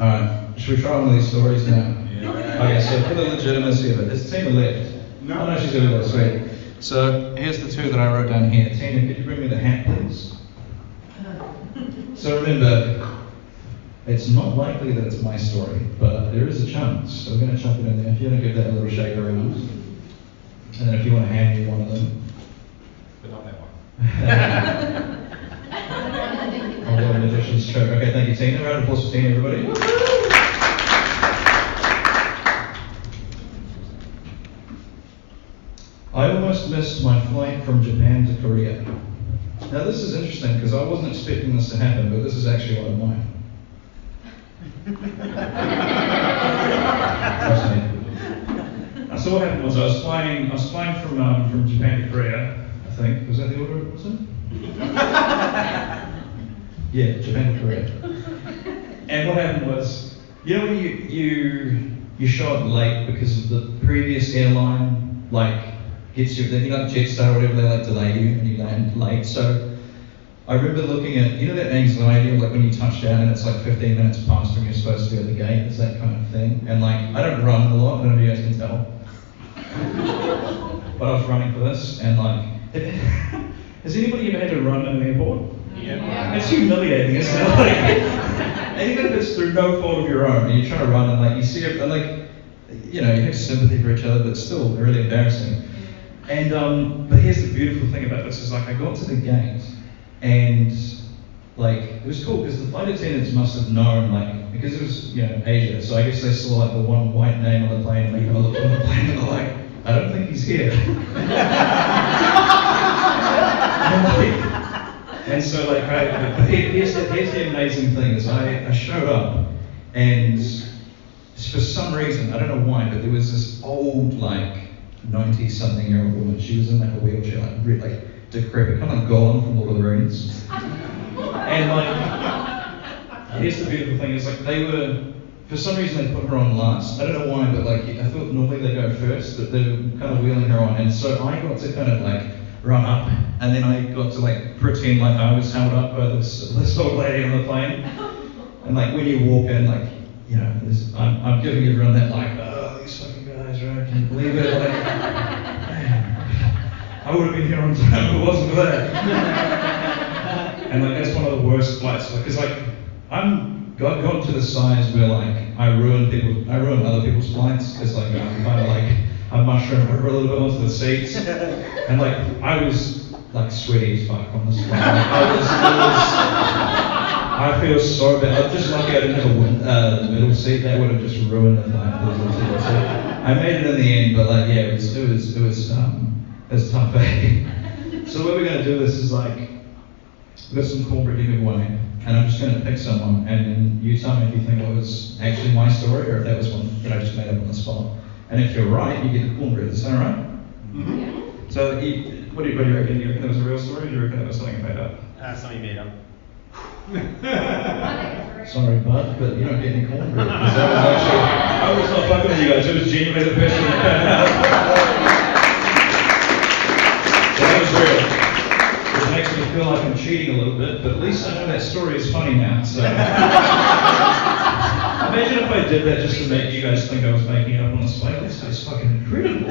Alright, should we try one of these stories now? Yeah. Okay, so for the legitimacy of it, is Tina left? No. Oh no, she's gonna go, sweet. So here's the two that I wrote down here. Tina, could you bring me the hat, please? So remember, it's not likely that it's my story, but there is a chance. So we're going to chuck it in there. If you want to give that a little shake around. And then if you want to hand me one of them. But not that one. I'll do a magician's trick. Okay, thank you, Tina. Round of applause for Tina, everybody. I almost missed my flight from Japan to Korea. Now this is interesting because I wasn't expecting this to happen, but this is actually what I'm like. So what happened was I was flying from Japan to Korea, I think. Was that the order it was in? Yeah, Japan to Korea. And what happened was, you know when you show up late because of the previous airline, like, gets you, you know, Jetstar or whatever, they like delay you and you land late. So I remember looking at, you know that anxiety of like when you touch down and it's like 15 minutes past when you're supposed to be at the gate, it's that kind of thing. And like, I don't run a lot, I don't know if you guys can tell. But I was running for this and like, has anybody ever had to run in an airport? Yeah. It's humiliating, isn't it? Like, and even if it's through no fault of your own, and you're trying to run and like, you see it, and like, you know, you have sympathy for each other, but it's still really embarrassing. And but here's the beautiful thing about this is like I got to the gate and like it was cool because the flight attendants must have known like because it was Asia, so I guess they saw like the one white name on the plane and they kind of looked on the plane and they're like, I don't think he's here. And so like here's the amazing thing is I showed up and for some reason I don't know why, but there was this old like 90-something-year-old woman. She was in like a wheelchair, like decrepit, kind of like Gollum from Lord of the Rings. And like, here's the beautiful thing: is like they were, for some reason, they put her on last. I don't know why, but like I thought normally they go first, but they were kind of wheeling her on, and so I got to kind of like run up, and then I got to like pretend like I was held up by this old lady on the plane. And like when you walk in, like I'm giving everyone that like, oh, these fucking guys, right? Can you believe it? Like, man, I would have been here on time if it wasn't for that. And like that's one of the worst flights, because like I've gotten to the size where like I ruin other people's flights because like I'm kind of like I mushroom over a little bit onto the seats, and like I was like sweaty as fuck on this flight. Like, I feel so bad. I'm just lucky I didn't have a middle seat. That would have just ruined the flight. I made it in the end, but like it was tough. So what we're gonna do this is like we've got some cornbread to give away, and I'm just gonna pick someone, and then you tell me if you think it was actually my story or if that was one that I just made up on the spot. And if you're right, you get the cornbread. Is that all right? Mm-hmm. Yeah. So what do you reckon? Do you reckon that was a real story, or do you reckon that was something made up? Something made up. Sorry, bud, but you don't get any cornbread. I was not fucking with you guys. It was genuinely the person that came out. So that was real. It makes me feel like I'm cheating a little bit, but at least I know that story is funny now. So imagine if I did that just to make you guys think I was making it up on the spot. This guy's fucking incredible.